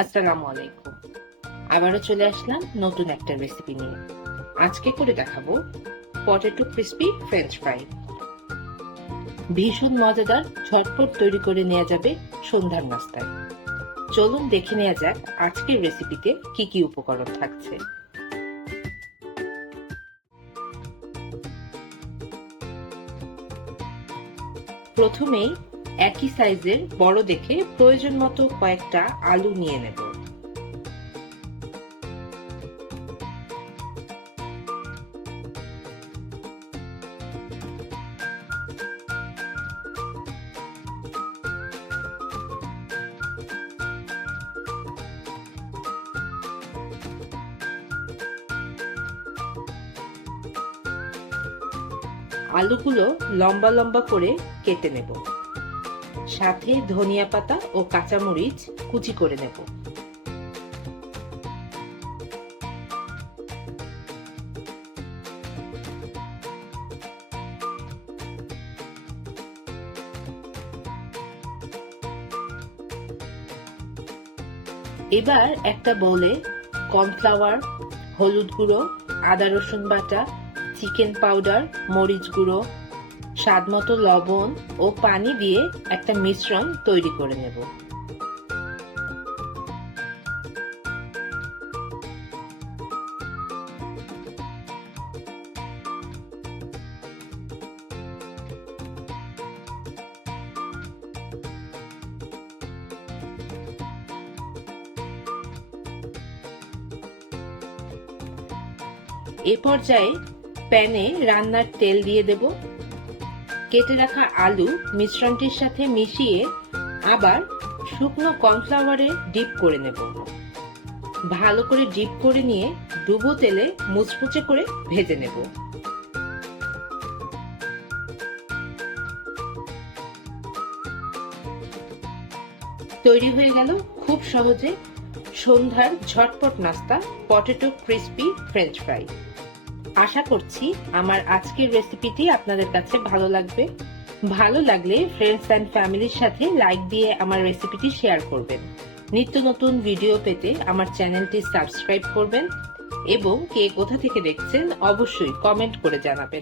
আসসালামু আলাইকুম। আবারও চলে আসলাম নতুন একটা রেসিপি নিয়ে। আজকে করে দেখাবো পটেটো ক্রিস্পি ফ্রেঞ্চ ফ্রাই ভীষণ মজাদার, ঝটপট তৈরি করে নেওয়া যাবে সন্ধ্যার নাস্তায়। চলুন দেখে নেওয়া যাক আজকের রেসিপিতে কি কি উপকরণ থাকছে। প্রথমেই একই সাইজের বড় দেখে প্রয়োজন মতো কয়েকটা আলু নিয়ে নেব। আলুগুলো লম্বা লম্বা করে কেটে নেব। সাথে ধনিয়া পাতা ও কাঁচামরিচ কুচি করে নেব। এবার একটা বলে কর্নফ্লাওয়ার, হলুদ গুঁড়ো, আদা রসুন বাটা, চিকেন পাউডার, মরিচ গুঁড়ো স্বাদ মতো লবণ ও পানি দিয়ে একটা মিশ্রণ তৈরি করে নেব। এ পর্যায়ে প্যানে রান্নার তেল দিয়ে দেব। কেটে রাখা আলু মিশ্রণটির সাথে মিশিয়ে আবার শুকনো কর্নফ্লাওয়ারে ডিপ করে নেব। ভালো করে ডিপ করে নিয়ে ডুবো তেলে মুচমুচে করে ভেজে নেব। তৈরি হয়ে গেল খুব সহজে সন্ধ্যার ঝটপট নাস্তা, পটেটো ক্রিস্পি, ফ্রেঞ্চ ফ্রাই। আশা করছি আমার আজকের রেসিপিটি আপনাদের কাছে ভালো লাগবে। ভালো লাগলে ফ্রেন্ডস অ্যান্ড ফ্যামিলির সাথে লাইক দিয়ে আমার রেসিপিটি শেয়ার করবেন। নিত্য নতুন ভিডিও পেতে আমার চ্যানেলটি সাবস্ক্রাইব করবেন এবং কে কোথা থেকে দেখছেন অবশ্যই কমেন্ট করে জানাবেন।